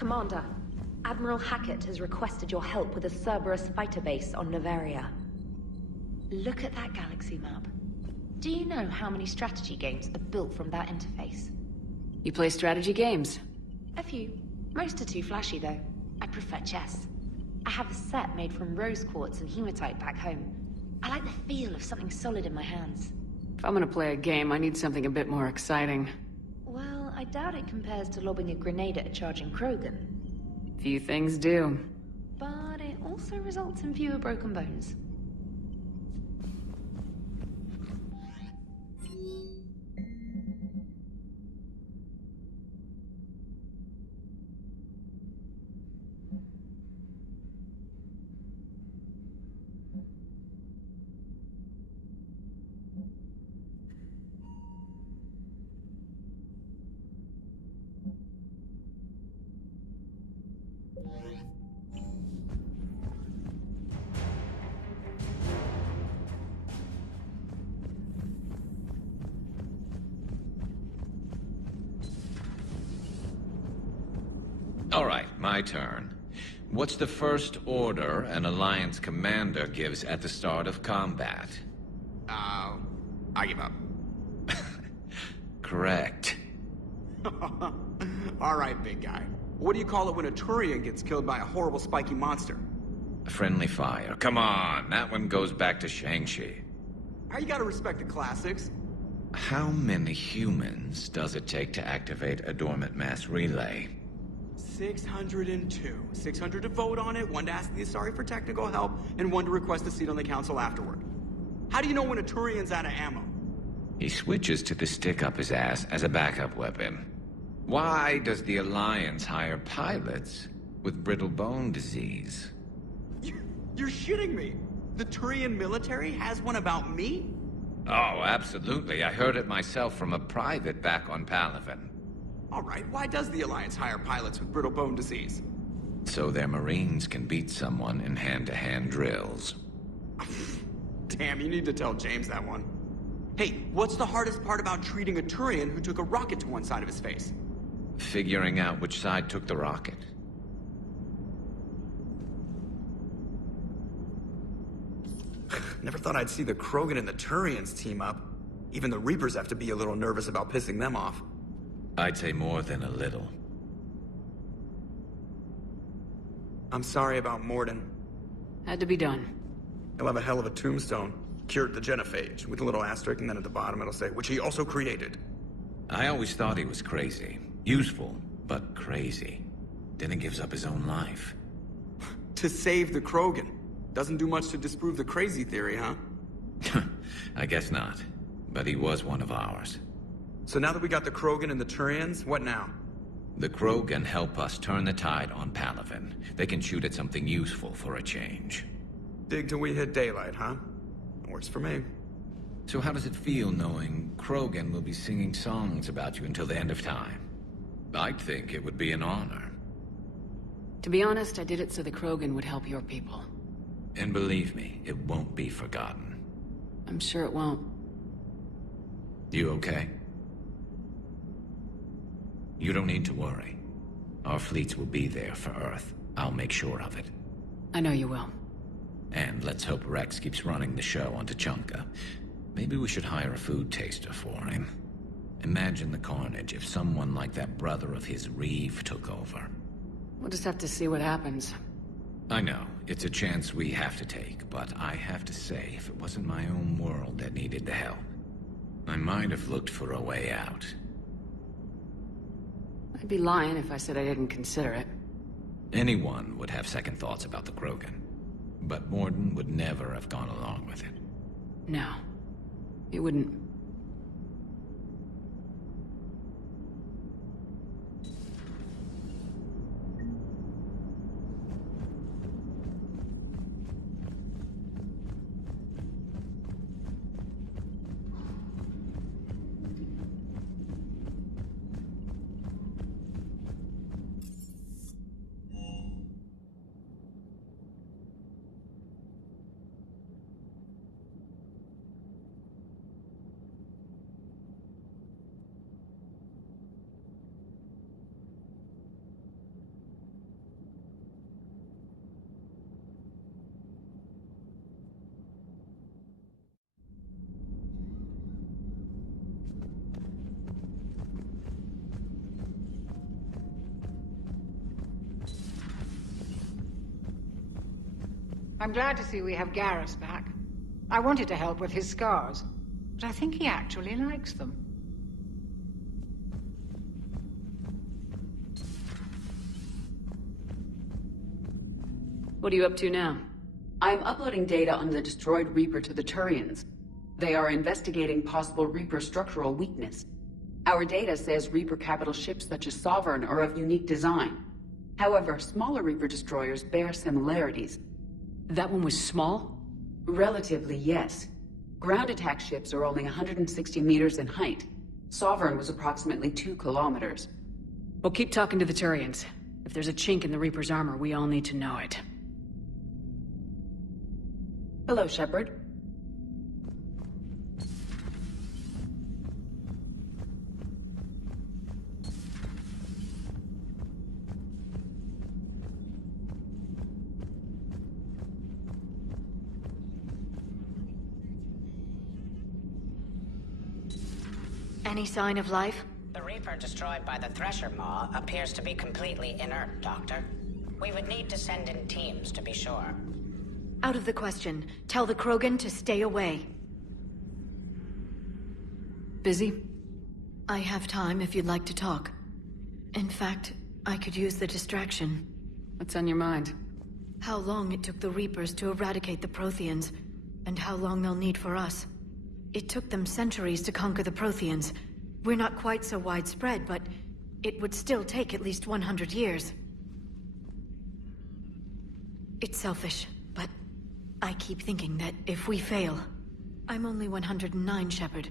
Commander, Admiral Hackett has requested your help with a Cerberus fighter base on Novaria. Look at that galaxy map. Do you know how many strategy games are built from that interface? You play strategy games? A few. Most are too flashy, though. I prefer chess. I have a set made from rose quartz and hematite back home. I like the feel of something solid in my hands. If I'm gonna play a game, I need something a bit more exciting. Well, I doubt it compares to lobbing a grenade at a charging Krogan. Few things do. But it also results in fewer broken bones. All right, my turn. What's the first order an Alliance commander gives at the start of combat? I give up. Correct. All right, big guy. What do you call it when a Turian gets killed by a horrible spiky monster? Friendly fire. Come on, that one goes back to Shang-Chi. You gotta respect the classics. How many humans does it take to activate a dormant mass relay? 602. 600 to vote on it, 1 to ask the Asari for technical help, and 1 to request a seat on the council afterward. How do you know when a Turian's out of ammo? He switches to the stick up his ass as a backup weapon. Why does the Alliance hire pilots with brittle bone disease? You're shitting me! The Turian military has one about me? Oh, absolutely. I heard it myself from a private back on Palaven. All right, why does the Alliance hire pilots with brittle bone disease? So their Marines can beat someone in hand-to-hand drills. Damn, you need to tell James that one. Hey, what's the hardest part about treating a Turian who took a rocket to one side of his face? Figuring out which side took the rocket. Never thought I'd see the Krogan and the Turians team up. Even the Reapers have to be a little nervous about pissing them off. I'd say more than a little. I'm sorry about Morden. Had to be done. He'll have a hell of a tombstone. Cured the genophage, with a little asterisk, and then at the bottom it'll say, which he also created. I always thought he was crazy. Useful, but crazy. Then he gives up his own life. To save the Krogan. Doesn't do much to disprove the crazy theory, huh? I guess not. But he was one of ours. So now that we got the Krogan and the Turians, what now? The Krogan help us turn the tide on Palaven. They can shoot at something useful for a change. Dig till we hit daylight, huh? Works for me. So how does it feel knowing Krogan will be singing songs about you until the end of time? I'd think it would be an honor. To be honest, I did it so the Krogan would help your people. And believe me, it won't be forgotten. I'm sure it won't. You okay? You don't need to worry. Our fleets will be there for Earth. I'll make sure of it. I know you will. And let's hope Rex keeps running the show on Tuchanka. Maybe we should hire a food taster for him. Imagine the carnage if someone like that brother of his, Reeve, took over. We'll just have to see what happens. I know, it's a chance we have to take, but I have to say, if it wasn't my own world that needed the help, I might have looked for a way out. I'd be lying if I said I didn't consider it. Anyone would have second thoughts about the Krogan. But Morden would never have gone along with it. No. It wouldn't. I'm glad to see we have Garrus back. I wanted to help with his scars, but I think he actually likes them. What are you up to now? I'm uploading data on the destroyed Reaper to the Turians. They are investigating possible Reaper structural weakness. Our data says Reaper capital ships such as Sovereign are of unique design. However, smaller Reaper destroyers bear similarities. That one was small? Relatively, yes. Ground attack ships are only 160 meters in height. Sovereign was approximately 2 kilometers. Well, keep talking to the Turians. If there's a chink in the Reaper's armor, we all need to know it. Hello, Shepard. Any sign of life? The Reaper destroyed by the Thresher Maw appears to be completely inert, Doctor. We would need to send in teams to be sure. Out of the question. Tell the Krogan to stay away. Busy? I have time if you'd like to talk. In fact, I could use the distraction. What's on your mind? How long it took the Reapers to eradicate the Protheans, and how long they'll need for us. It took them centuries to conquer the Protheans. We're not quite so widespread, but it would still take at least 100 years. It's selfish, but I keep thinking that if we fail... I'm only 109, Shepard.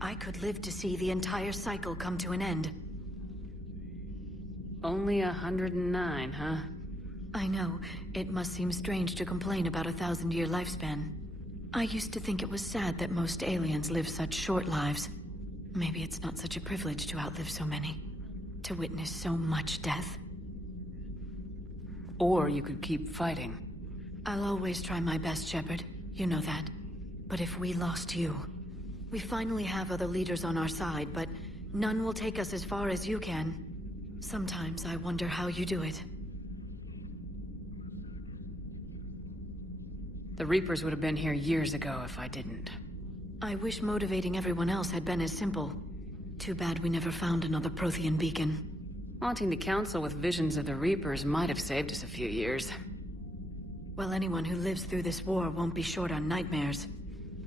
I could live to see the entire cycle come to an end. Only 109, huh? I know. It must seem strange to complain about a 1,000-year lifespan. I used to think it was sad that most aliens live such short lives. Maybe it's not such a privilege to outlive so many. To witness so much death. Or you could keep fighting. I'll always try my best, Shepard. You know that. But if we lost you... We finally have other leaders on our side, but none will take us as far as you can. Sometimes I wonder how you do it. The Reapers would have been here years ago if I didn't. I wish motivating everyone else had been as simple. Too bad we never found another Prothean beacon. Haunting the Council with visions of the Reapers might have saved us a few years. Well, anyone who lives through this war won't be short on nightmares.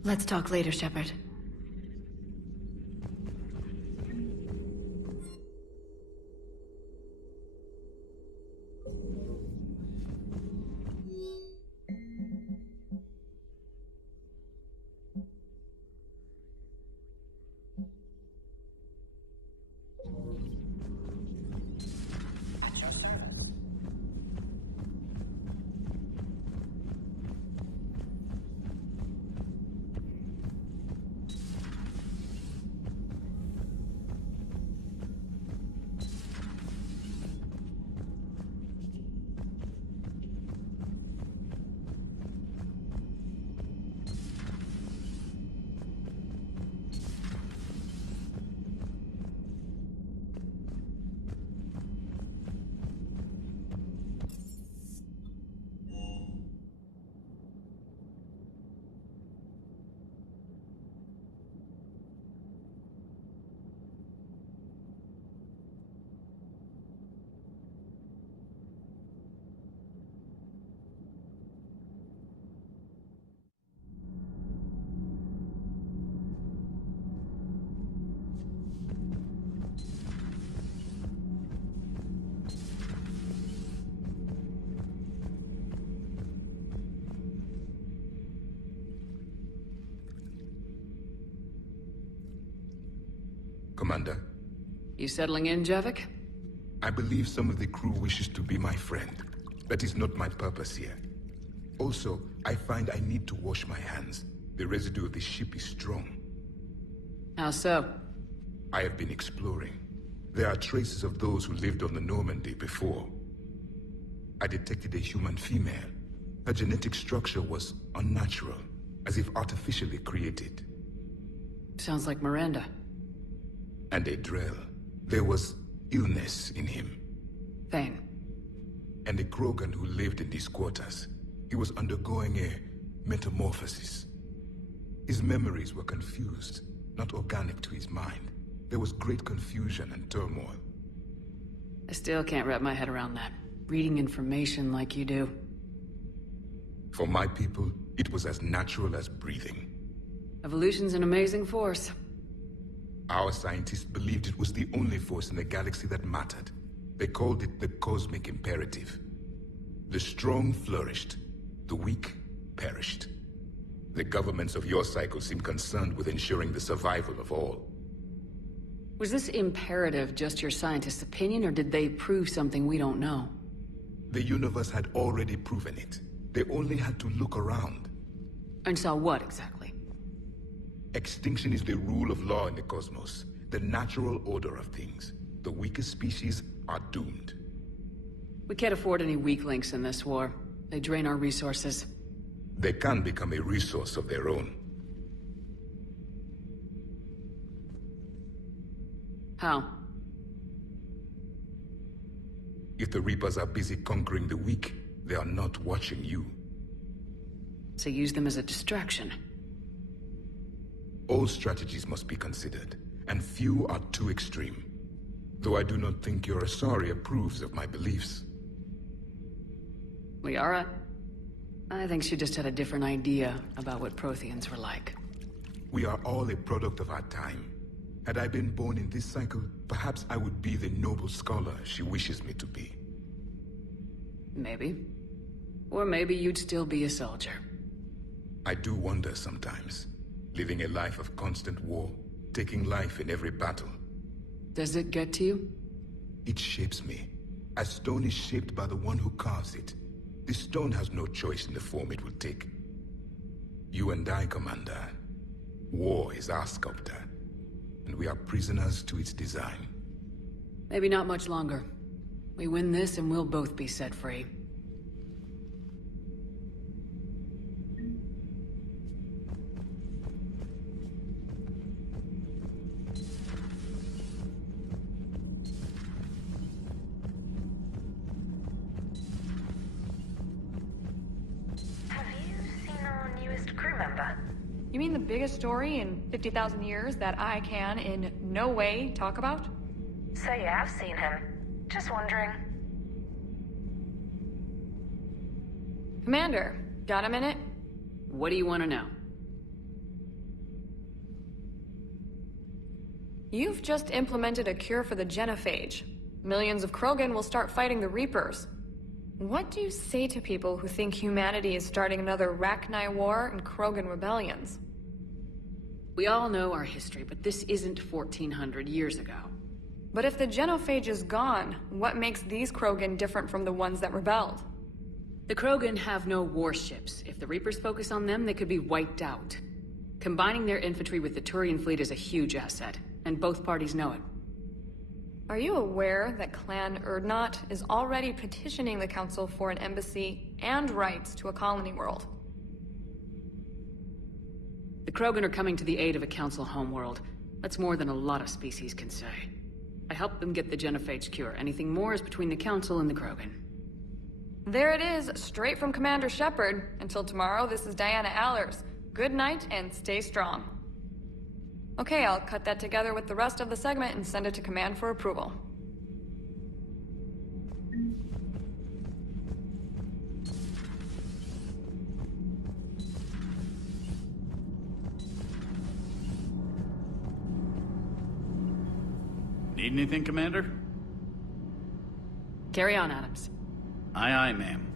Let's talk later, Shepard. Commander. You settling in, Javik? I believe some of the crew wishes to be my friend. That is not my purpose here. Also, I find I need to wash my hands. The residue of the ship is strong. How so? I have been exploring. There are traces of those who lived on the Normandy before. I detected a human female. Her genetic structure was unnatural, as if artificially created. Sounds like Miranda. And a Drell. There was illness in him. Thane. And a Krogan who lived in these quarters. He He was undergoing a metamorphosis. His memories were confused, not organic to his mind. There was great confusion and turmoil. I still can't wrap my head around that. Reading information like you do. For my people, it was as natural as breathing. Evolution's an amazing force. Our scientists believed it was the only force in the galaxy that mattered. They called it the cosmic imperative. The strong flourished, the weak perished. The governments of your cycle seem concerned with ensuring the survival of all. Was this imperative just your scientists' opinion, or did they prove something we don't know? The universe had already proven it. They only had to look around. And saw what, exactly? Extinction is the rule of law in the cosmos, the natural order of things. The weakest species are doomed. We can't afford any weak links in this war. They drain our resources. They can become a resource of their own. How? If the Reapers are busy conquering the weak, they are not watching you. So use them as a distraction. All strategies must be considered, and few are too extreme. Though I do not think your Asari approves of my beliefs. Liara? I think she just had a different idea about what Protheans were like. We are all a product of our time. Had I been born in this cycle, perhaps I would be the noble scholar she wishes me to be. Maybe. Or maybe you'd still be a soldier. I do wonder sometimes. Living a life of constant war, taking life in every battle. Does it get to you? It shapes me, as stone is shaped by the one who carves it. The stone has no choice in the form it will take. You and I, Commander. War is our sculptor, and we are prisoners to its design. Maybe not much longer. We win this and we'll both be set free. You mean the biggest story in 50,000 years that I can, in no way, talk about? So you have seen him. Just wondering. Commander, got a minute? What do you want to know? You've just implemented a cure for the genophage. Millions of Krogan will start fighting the Reapers. What do you say to people who think humanity is starting another Rachni war and Krogan rebellions? We all know our history, but this isn't 1400 years ago. But if the genophage is gone, what makes these Krogan different from the ones that rebelled? The Krogan have no warships. If the Reapers focus on them, they could be wiped out. Combining their infantry with the Turian fleet is a huge asset, and both parties know it. Are you aware that Clan Urdnot is already petitioning the Council for an embassy and rights to a colony world? The Krogan are coming to the aid of a Council homeworld. That's more than a lot of species can say. I helped them get the genophage cure. Anything more is between the Council and the Krogan. There it is, straight from Commander Shepard. Until tomorrow, this is Diana Allers. Good night and stay strong. Okay, I'll cut that together with the rest of the segment and send it to Command for approval. Need anything, Commander? Carry on, Adams. Aye, aye, ma'am.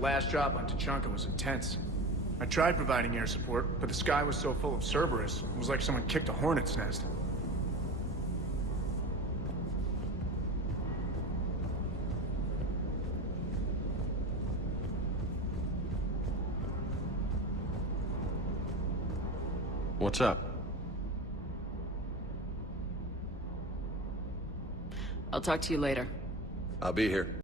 that last drop on Tuchanka was intense. I tried providing air support, but the sky was so full of Cerberus, it was like someone kicked a hornet's nest. What's up? I'll talk to you later. I'll be here.